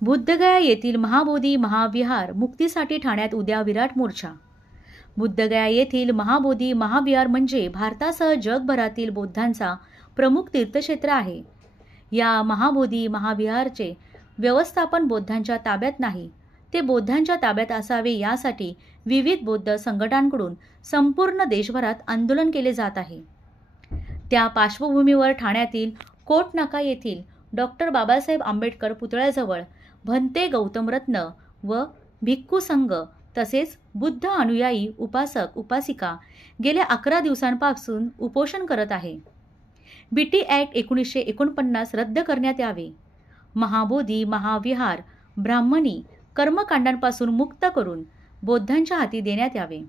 बुद्धगया येथील महाबोधी महाविहार मुक्तीसाठी ठाण्यात उद्या विराट मोर्चा। बुद्धगया येथील महाबोधी महाविहार म्हणजे भारतासह जगभरातील बौद्धांचा प्रमुख तीर्थक्षेत्र आहे। या महाबोधी महाविहारचे व्यवस्थापन बौद्धांच्या ताब्यात नाही, ते बौद्धांच्या ताब्यात असावे यासाठी विविध बौद्ध संघटनांकडून संपूर्ण देशभरात आंदोलन केले जात आहे। त्या पार्श्वभूमीवर ठाण्यातील कोटनाका येथील डॉक्टर बाबासाहेब आंबेडकर पुतळ्याजवळ भंते गौतम रत्न व भिक्खू संघ तसेच बुद्ध अनुयायी उपासक उपासिका गेल्या 11 दिवसांपासून उपोषण करत आहे। बीटी ॲक्ट 1949 रद्द करण्यात यावे, महाबोधी महाविहार ब्राह्मणी कर्मकांडांपासून मुक्त करून बौद्धांच्या हाती देण्यात यावे,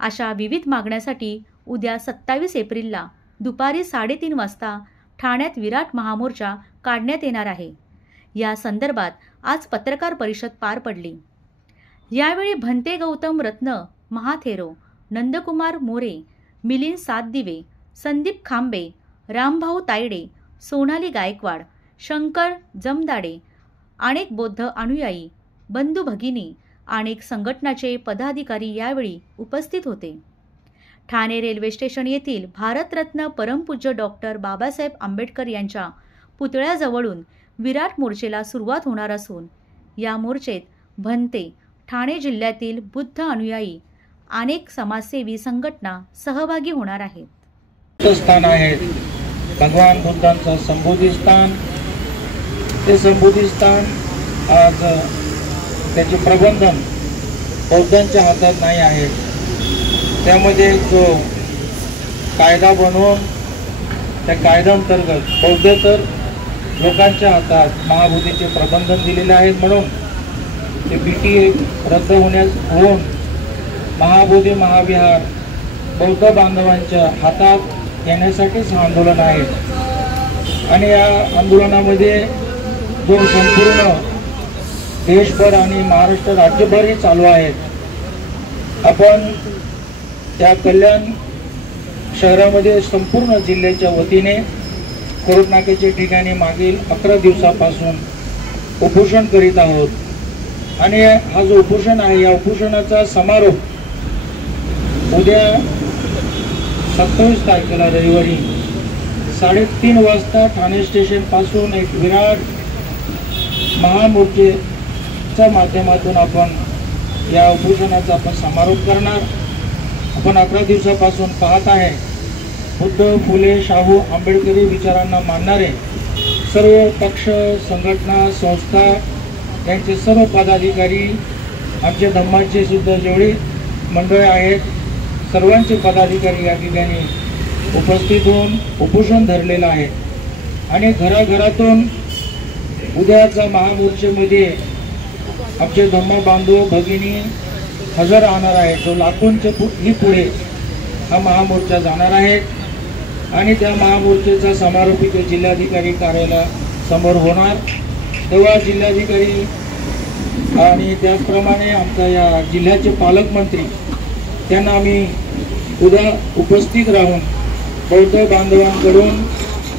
अशा विविध मागण्यासाठी उद्या 27 एप्रिलला दुपारी 3:30 वाजता ठाण्यात विराट महामोर्चा काढण्यात येणार आहे। या संदर्भात आज पत्रकार परिषद पार पडली। यावेळी भंते गौतम रत्न महाथेरो, नंदकुमार मोरे, मिलिंद सातदिवे, संदीप खांबे, रामभाऊ तायडे, सोनाली गायकवाड, शंकर जमदाडे, अनेक बौद्ध अनुयायी बंधू भगिनी, अनेक संघटनाचे पदाधिकारी यावेळी उपस्थित होते। ठाणे रेल्वे स्टेशन येथील भारतरत्न परमपूज्य डॉक्टर बाबासाहेब आंबेडकर यांच्या पुतळ्याजवळून विराट मोर्चेला सुरुवात होणार असून या मोर्चेत भंते, ठाणे जिल्ह्यातील बुद्ध अनुयायी, अनेक समाजसेवी संघटना सहभागी होणार आहेत। स्थान आहे भगवान बुद्धांचं संबोधी स्थान। ते संबोधी स्थान आज त्याचे प्रबंधन बौद्धांच्या हातात नाही आहे। त्यामध्ये जो कायदा बनवून त्या कायद्याअंतर्गत बौद्धतर लोकांच्या हातात महाबोधीचे प्रबंधन दिलेले आहेत, म्हणून ते बीटी रद्द होऊन महाबोधी महाविहार बौद्ध बांधवांच्या हातात येण्यासाठीच हा आंदोलन आहे। आणि या आंदोलनामध्ये जो संपूर्ण देशभर आणि महाराष्ट्र राज्यभरही चालू आहेत। आपण त्या कल्याण शहरामध्ये संपूर्ण जिल्ह्याच्या वतीने कोटनाक्याच्या ठिकाणी मागील 11 दिवसापासून उपोषण करीत आहोत। आणि हा जो उपोषण आहे, या उपोषणाचा समारोप उद्या 27 तारखेला रविवारी 3:30 वाजता ठाणे स्टेशन पासून एक विराट महामोर्चेच्या माध्यमातून आपण या उपोषणाचा आपण समारोप करणार। आपण 11 दिवसापासून पाहत आहे, बुद्ध फुले शाहू आंबेडकरी विचारांना मानणारे सर्व पक्ष संघटना संस्था यांचे सर्व पदाधिकारी, आमचे धम्माचे सुद्धा जेवढी मंडळे आहेत सर्वांचे पदाधिकारी या ठिकाणी उपस्थित होऊन उपोषण धरलेलं आहे। आणि घराघरातून उद्याच्या महामोर्चेमध्ये आमचे धम्म बांधव भगिनी हजर राहणार आहेत। जो लाखोंच्या पुढे हा महामोर्चा जाणार आहे आणि त्या महामोर्चेचा समारोप इथे जिल्हाधिकारी कार्यालयासमोर होणार। तेव्हा जिल्हाधिकारी आणि त्याचप्रमाणे आमचा या जिल्ह्याचे पालकमंत्री त्यांना आम्ही उद्या उपस्थित राहून बौद्ध बांधवांकडून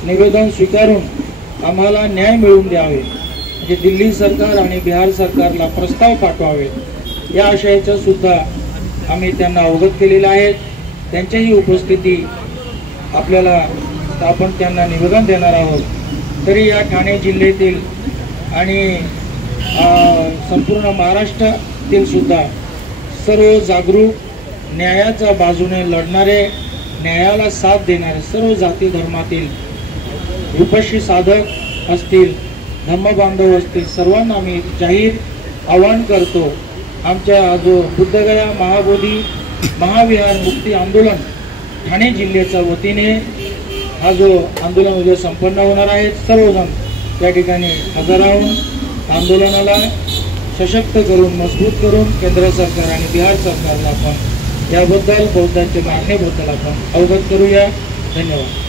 निवेदन स्वीकारून आम्हाला न्याय मिळवून द्यावे, म्हणजे दिल्ली सरकार आणि बिहार सरकारला प्रस्ताव पाठवावे या आशयाचं सुद्धा आम्ही त्यांना अवगत केलेलं आहे। त्यांच्याही उपस्थिती आपल्याला आपण त्यांना निवेदन देणार आहोत। तरी या ठाणे जिल्ह्यातील आणि संपूर्ण महाराष्ट्रातील सुद्धा सर्व जागरूक न्यायाच्या बाजूने लढणारे, न्यायाला साथ देणारे सर्व जाती धर्मातील विपक्षी साधक असतील, धम्मबांधव असतील, सर्वांना आम्ही जाहीर आवाहन करतो। आमच्या जो बुद्धगया महाबोधी महाविहार मुक्ती आंदोलन ठाणे जिल्ह्याच्या वतीने हा जो आंदोलन उद्या संपन्न होणार आहे, सर्वजण त्या ठिकाणी हजर राहून आंदोलनाला सशक्त करून मजबूत करून केंद्र सरकार आणि बिहार सरकारला आपण याबद्दल बौद्धांच्या मागणीबद्दल आपण अवगत करूया। धन्यवाद।